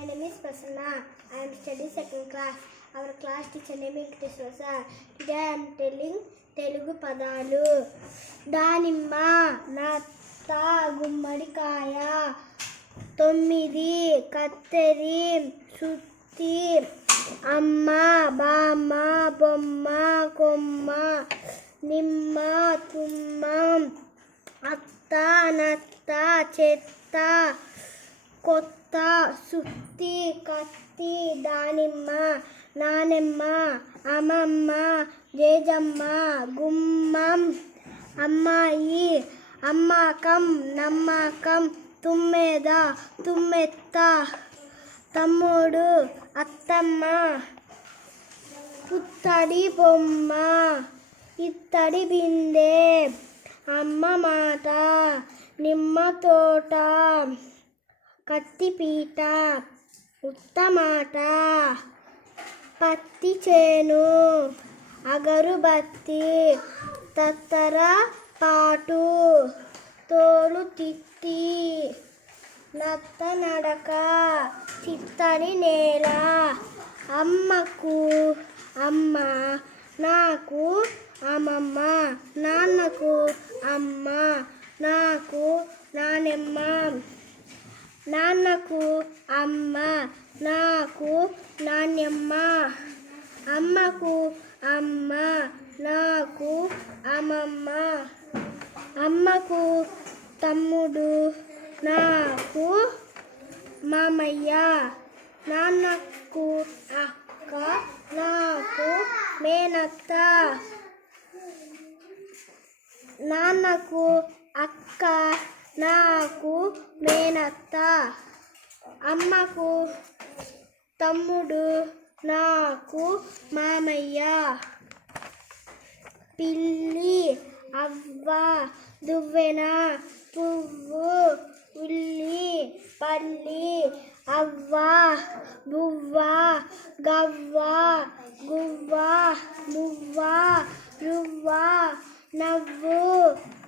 My name is Prasanna. I am studying second class. Our class teacher name is Krishna sir. Today I am telling Telugu పదాలు దానిమ్మ నత్త గుమ్మడికాయ తొమ్మిది కత్తెరి సుత్తి అమ్మ బామ్మ బొమ్మ కొమ్మ నిమ్మ తుమ్మ అత్త నత్త చెత్త కొత్త సుత్తి కత్తి దానిమ్మ నానెమ్మ అమ్మమ్మ జేజమ్మ గుమ్మం అమ్మాయి అమ్మకం నమ్మకం తుమ్మెద తుమ్మెత్త తమ్ముడు అత్తమ్మ పుత్తడి బొమ్మ ఇత్తడి బిందె అమ్మ మాట నిమ్మ తోట. కత్తిపీట ఉత్తమాట పత్తి చేను అగరుబత్తి తత్తర పాటు తోలు తిత్తి నత్త నడక చిత్తడి నేల అమ్మకు అమ్మ నాకు అమ్మ నాన్నకు అమ్మ నాకు నానమ్మ నాన్నకు అమ్మ నాకు నాన్నమ్మ అమ్మకు అమ్మ. నాకు అమ్మమ్మ. అమ్మకు తమ్ముడు. నాకు మామయ్య. నాన్నకు అక్క. నాకు మేనత్త. నాన్నకు అక్క. నాకు మేనత్త. అమ్మకు తమ్ముడు నాకు మామయ్య. పిల్లి అవ్వ దువ్వెన పువ్వు ఉల్లి పల్లి అవ్వ బువ్వ గవ్వ గువ్వ మువ్వ రువ్వ నవ్వు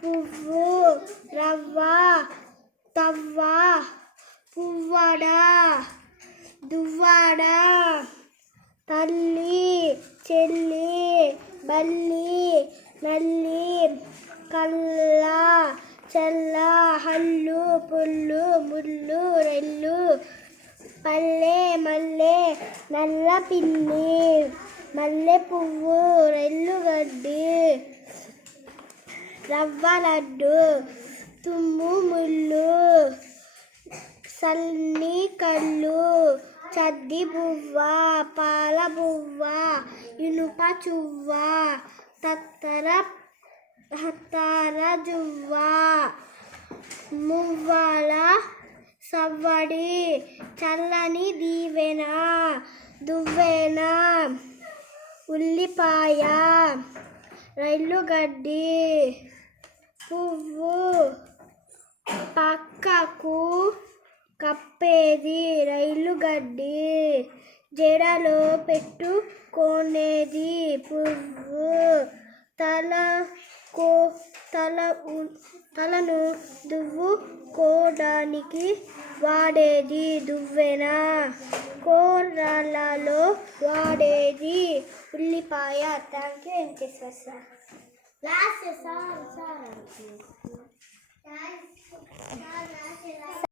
పువ్వు రవ్వ తవ్వ పువ్వడ దువ్వాడ తల్లి చెల్లి బల్లి నల్లి కళ్ళ చల్ల హల్లు పుల్లు ముళ్ళు రెల్లు పల్లె మల్లె నల్ల పిల్లి మల్లె పువ్వు రెల్లు గడ్డి రవ్వ లడ్డు తుమ్ము ముళ్ళు సల్ని కళ్ళు చద్ది బువ్వ పాల బువ్వ ఇనుప చువ్వ తత్తర హత్తార జువ్వ మువ్వాల సవ్వడి చల్లని దీవెన దువ్వెన ఉల్లిపాయ రైలు గడ్డి పువ్వు పక్కకు కప్పేది రైలు గడ్డి జడలో పెట్టుకునేది. పువ్వు తల కో తల తలను దువ్వుకోవడానికి వాడేది. దువ్వెన కూరలలో వాడేది. ఉల్లిపాయ thank you Venkateswara sir. Last sir sir